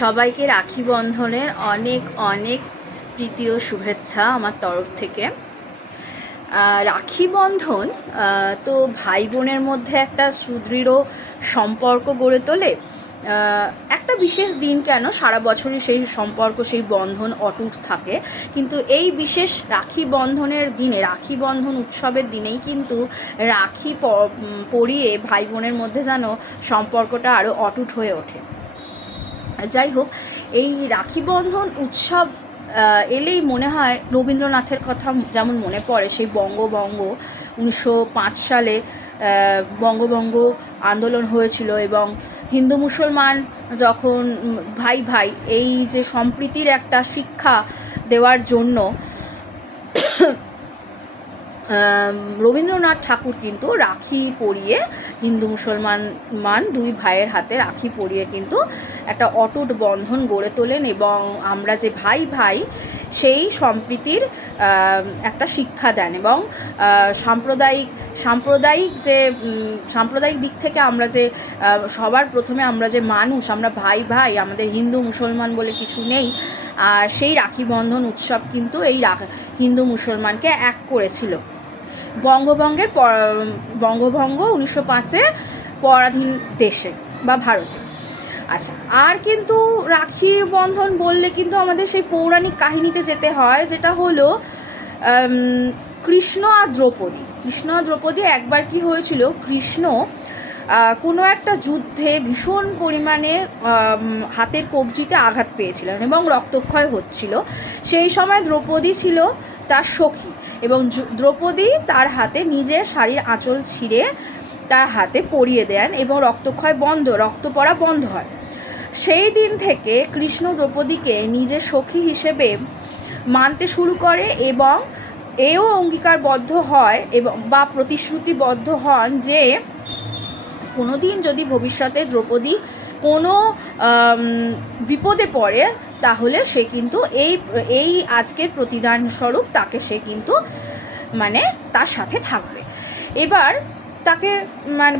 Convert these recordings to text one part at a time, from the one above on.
সবাইকে রাখি বন্ধনের অনেক অনেক প্রীতি ও শুভেচ্ছা আমার তরফ থেকে। রাখি বন্ধন তো ভাই বোনের মধ্যে একটা সুদৃঢ় সম্পর্ক গড়ে তোলে। একটা বিশেষ দিন কেন, সারা বছরই সেই সম্পর্ক, সেই বন্ধন অটুট থাকে, কিন্তু এই বিশেষ রাখি বন্ধনের দিনে, রাখি বন্ধন উৎসবের দিনেই কিন্তু রাখি পরিয়ে ভাই বোনের মধ্যে যেন সম্পর্কটা আরও অটুট হয়ে ওঠে। যাই হোক, এই রাখি বন্ধন উৎসব এলেই মনে হয় রবীন্দ্রনাথের কথা যেমন মনে পড়ে। সেই বঙ্গভঙ্গ 1905 সালে বঙ্গভঙ্গ আন্দোলন হয়েছিল এবং হিন্দু মুসলমান যখন ভাই ভাই এই যে সম্প্রীতির একটা শিক্ষা দেওয়ার জন্য রবীন্দ্রনাথ ঠাকুর কিন্তু রাখি পরিয়ে, হিন্দু মুসলমান দুই ভাইয়ের হাতে রাখি পরিয়ে কিন্তু একটা অটুট বন্ধন গড়ে তোলেন এবং আমরা যে ভাই ভাই সেই সম্প্রীতির একটা শিক্ষা দেন। এবং সাম্প্রদায়িক দিক থেকে আমরা যে সবার প্রথমে আমরা যে মানুষ, আমরা ভাই ভাই, আমাদের হিন্দু মুসলমান বলে কিছু নেই। সেই রাখি বন্ধন উৎসব কিন্তু এই হিন্দু মুসলমানকে এক করেছিল। বঙ্গভঙ্গ 1905-এ পরাধীন দেশে বা ভারতে। আচ্ছা, আর কিন্তু রাখি বন্ধন বললে কিন্তু আমাদের সেই পৌরাণিক কাহিনীতে যেতে হয়, যেটা হলো কৃষ্ণ আর দ্রৌপদী। একবার কি হয়েছিল, কৃষ্ণ কোনো একটা যুদ্ধে ভীষণ পরিমাণে হাতের কবজিতে আঘাত পেয়েছিলেন এবং রক্তক্ষয় হচ্ছিল। সেই সময় দ্রৌপদী ছিল তার সখী এবং দ্রৌপদী তার হাতে নিজের শাড়ির আঁচল ছিঁড়ে তার হাতে পরিয়ে দেন এবং রক্ত পড়া বন্ধ হয়। সেই দিন থেকে কৃষ্ণ দ্রৌপদীকে নিজের সখী হিসেবে মানতে শুরু করে এবং এও অঙ্গীকারবদ্ধ হয় এবং বা প্রতিশ্রুতিবদ্ধ হন যে কোনো দিন যদি ভবিষ্যতে দ্রৌপদী কোনো বিপদে পড়ে, তাহলে সে কিন্তু এই আজকের প্রতিদান স্বরূপ তাকে সে কিন্তু তার সাথে থাকবে, এবার তাকে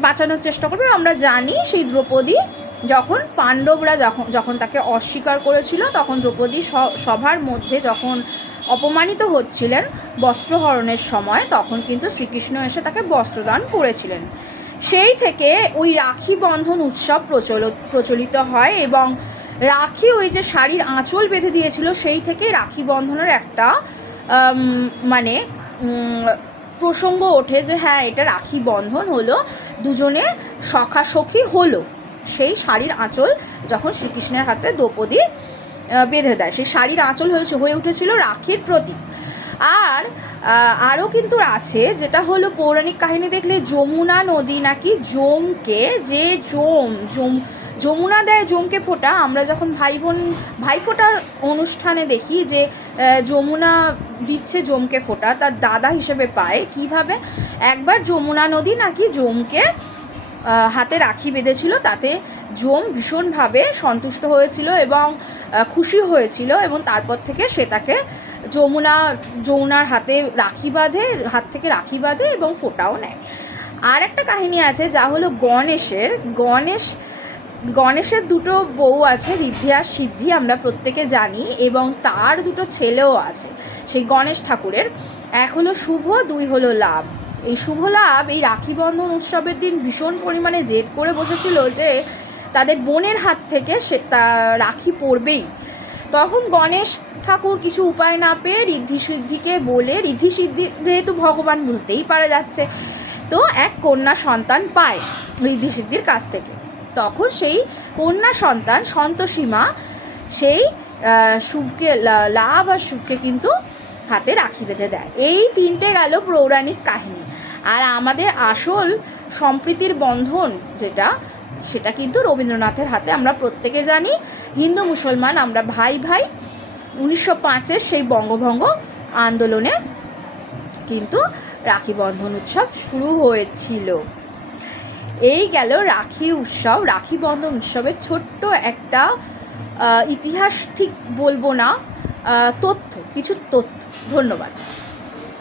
বাঁচানোর চেষ্টা করবে। আমরা জানি সেই দ্রৌপদী যখন পাণ্ডবরা যখন তাকে অস্বীকার করেছিল, তখন দ্রৌপদী সভার মধ্যে যখন অপমানিত হচ্ছিলেন বস্ত্রহরণের সময়, তখন কিন্তু শ্রীকৃষ্ণ এসে তাকে বস্ত্রদান করেছিলেন। সেই থেকে ওই রাখি বন্ধন উৎসব প্রচলিত হয় এবং রাখি, ওই যে শাড়ির আঁচল বেঁধে দিয়েছিল, সেই থেকে রাখি বন্ধনের একটা প্রসঙ্গ ওঠে যে হ্যাঁ, এটা রাখি বন্ধন হলো, দুজনে সখী হলো। সেই শাড়ির আঁচল যখন শ্রীকৃষ্ণের হাতে দ্রৌপদী বেঁধে দেয়, সেই শাড়ির আঁচল হয়ে উঠেছিল রাখির প্রতীক। আর আরও কিন্তু আছে, যেটা হলো পৌরাণিক কাহিনী দেখলে যমুনা নদী নাকি যমকে, যে যমুনা দেয় যমকে ফোঁটা। আমরা যখন ভাইফোঁটার অনুষ্ঠানে দেখি যে যমুনা দিচ্ছে যমকে ফোঁটা, তার দাদা হিসেবে পায়। কিভাবে? একবার যমুনা নদী নাকি যমকে হাতে রাখি বেঁধেছিল, তাতে যম ভীষণভাবে সন্তুষ্ট হয়েছিল এবং খুশি হয়েছিল এবং তারপর থেকে সে তাকে যমুনার হাত থেকে রাখি বাঁধে এবং ফোঁটাও নেয়। আর একটা কাহিনী আছে, যা হলো গণেশের দুটো বউ আছে, ঋদ্ধি আর সিদ্ধি, আমরা প্রত্যেকে জানি, এবং তার দুটো ছেলেও আছে সেই গণেশ ঠাকুরের। এক হলো শুভ, দুই হলো লাভ। এই শুভ লাভ এই রাখি বন্ধন উৎসবের দিন ভীষণ পরিমাণে জেদ করে বসেছিল যে তাদের বোনের হাত থেকে সে রাখি পরবেই। তখন গণেশ ঠাকুর কিছু উপায় না পেয়ে ঋদ্ধি সিদ্ধিকে বলে, ঋদ্ধি সিদ্ধি যেহেতু ভগবান, বুঝতেই পারা যাচ্ছে, তো এক কন্যা সন্তান পায় ঋদ্ধি সিদ্ধির কাছ থেকে। তখন সেই কন্যা সন্তান সন্তোষীমা সেই শুভকে, লাভ আর শুভকে কিন্তু হাতে রাখি বেঁধে দেয়। এই তিনটে গেল পৌরাণিক কাহিনী। আর আমাদের আসল সম্প্রীতির বন্ধন সেটা কিন্তু রবীন্দ্রনাথের হাতে। আমরা প্রত্যেকে জানি হিন্দু মুসলমান আমরা ভাই ভাই। 1905-এর সেই বঙ্গভঙ্গ আন্দোলনে কিন্তু রাখি বন্ধন উৎসব শুরু হয়েছিল। এই গেল রাখি উৎসব, রাখি বন্ধন উৎসবের ছোট্ট একটা ইতিহাস, ঠিক বলবো না, কিছু তথ্য। ধন্যবাদ।